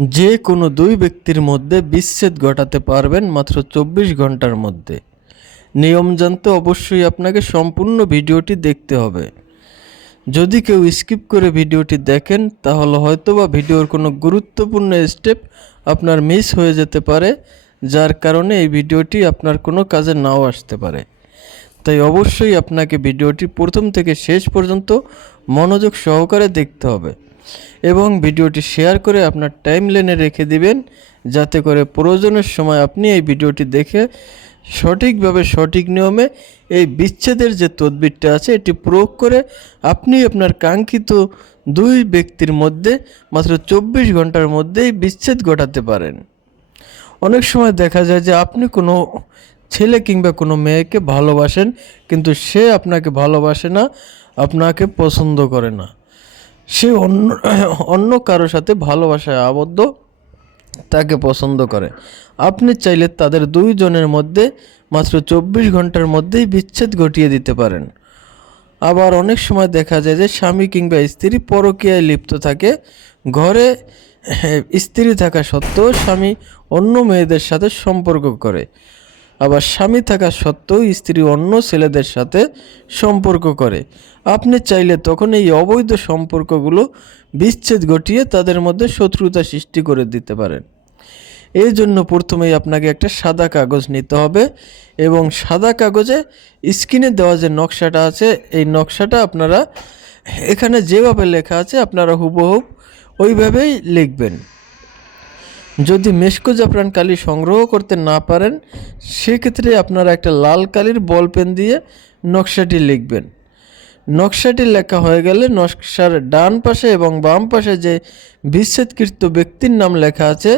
যে কোনো দুই ব্যক্তির মধ্যে বিচ্ছেদ ঘটাতে পারবেন মাত্র 24 ঘন্টার মধ্যে। নিয়ম জানতে অবশ্যই আপনাকে সম্পূর্ণ ভিডিওটি দেখতে হবে। যদি কেউ স্কিপ করে ভিডিওটি দেখেন তাহলে হয়তোবা ভিডিওর কোনো গুরুত্বপূর্ণ স্টেপ আপনার মিস হয়ে যেতে পারে, যার কারণে এই ভিডিওটি আপনার কোনো কাজে নাও আসতে পারে। তাই অবশ্যই আপনাকে ভিডিওটি প্রথম থেকে শেষ পর্যন্ত মনোযোগ সহকারে দেখতে হবে এবং ভিডিওটি শেয়ার করে আপনার টাইমলাইনে রেখে দিবেন, যাতে করে প্রয়োজনের সময় আপনি এই ভিডিওটি দেখে সঠিকভাবে সঠিক নিয়মে এই বিচ্ছেদের যে তদবিরটা আছে এটি প্রয়োগ করে আপনি আপনার কাঙ্ক্ষিত দুই ব্যক্তির মধ্যে মাত্র 24 ঘন্টার মধ্যেই বিচ্ছেদ ঘটাতে পারেন। অনেক সময় দেখা যায় যে আপনি কোনো ছেলে কিংবা কোনো মেয়েকে ভালোবাসেন, কিন্তু সে আপনাকে ভালোবাসে না, আপনাকে পছন্দ করে না, সে অন্য কারোর সাথে ভালোবাসায় আবদ্ধ, তাকে পছন্দ করে। আপনি চাইলে তাদের দুইজনের মধ্যে মাত্র 24 ঘন্টার মধ্যেই বিচ্ছেদ ঘটিয়ে দিতে পারেন। আবার অনেক সময় দেখা যায় যে স্বামী কিংবা স্ত্রী পরকীয়ায় লিপ্ত থাকে, ঘরে স্ত্রী থাকা সত্ত্বেও স্বামী অন্য মেয়েদের সাথে সম্পর্ক করে, আবার স্বামী থাকা সত্ত্বেও স্ত্রী অন্য ছেলেদের সাথে সম্পর্ক করে। আপনি চাইলে তখন এই অবৈধ সম্পর্কগুলো বিচ্ছেদ ঘটিয়ে তাদের মধ্যে শত্রুতা সৃষ্টি করে দিতে পারেন। এই জন্য প্রথমেই আপনাকে একটা সাদা কাগজ নিতে হবে এবং সাদা কাগজে স্ক্রিনে দেওয়া যে নকশাটা আছে এই নকশাটা আপনারা এখানে যেভাবে লেখা আছে আপনারা হুবহুব ওইভাবেই লিখবেন। যদি মেশকো জাফরান কালি সংগ্রহ করতে না পারেন সেক্ষেত্রে আপনারা একটা লাল কালির বল পেন দিয়ে নকশাটি লিখবেন। নকশাটি লেখা হয়ে গেলে নকশার ডান পাশে এবং বাম পাশে যে বিচ্ছেদকৃত ব্যক্তির নাম লেখা আছে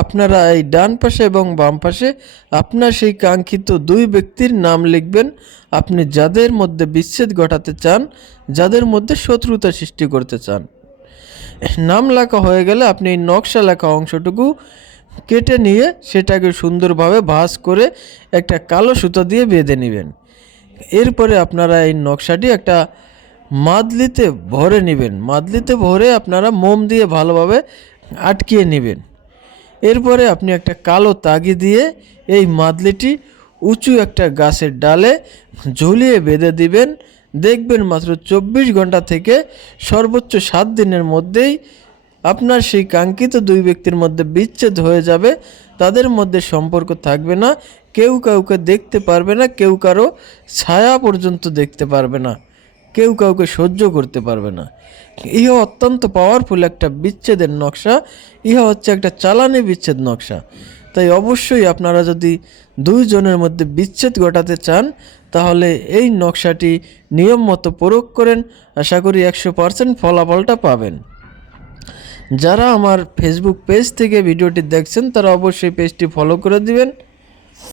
আপনারা এই ডান পাশে এবং বাম পাশে আপনার সেই কাঙ্ক্ষিত দুই ব্যক্তির নাম লিখবেন, আপনি যাদের মধ্যে বিচ্ছেদ ঘটাতে চান, যাদের মধ্যে শত্রুতা সৃষ্টি করতে চান। নাম লেখা হয়ে গেলে আপনি এই নকশা লেখা অংশটুকু কেটে নিয়ে সেটাকে সুন্দরভাবে ভাঁজ করে একটা কালো সুতা দিয়ে বেঁধে নেবেন। এরপরে আপনারা এই নকশাটি একটা মাদলিতে ভরে নেবেন। মাদলিতে ভরে আপনারা মোম দিয়ে ভালোভাবে আটকিয়ে নেবেন। এরপরে আপনি একটা কালো তাগি দিয়ে এই মাদলিটি উঁচু একটা গাছের ডালে ঝুলিয়ে বেঁধে দিবেন। দেখবেন মাত্র 24 ঘন্টা থেকে সর্বোচ্চ 7 দিনের মধ্যেই আপনার সেই কাঙ্ক্ষিত দুই ব্যক্তির মধ্যে বিচ্ছেদ হয়ে যাবে। তাদের মধ্যে সম্পর্ক থাকবে না, কেউ কাউকে দেখতে পারবে না, কেউ কারো ছায়া পর্যন্ত দেখতে পারবে না, কেউ কাউকে সহ্য করতে পারবে না। ইহা অত্যন্ত পাওয়ারফুল একটা বিচ্ছেদের নকশা, ইহা হচ্ছে একটা চালানি বিচ্ছেদ নকশা। তাই অবশ্যই আপনারা যদি দুইজনের মধ্যে বিচ্ছেদ ঘটাতে চান তাহলে এই নকশাটি নিয়ম মতো প্রয়োগ করেন, আশা করি 100% ফলাফলটা পাবেন। যারা আমার ফেসবুক পেজ থেকে ভিডিওটি দেখছেন তারা অবশ্যই পেজটি ফলো করে দিবেন।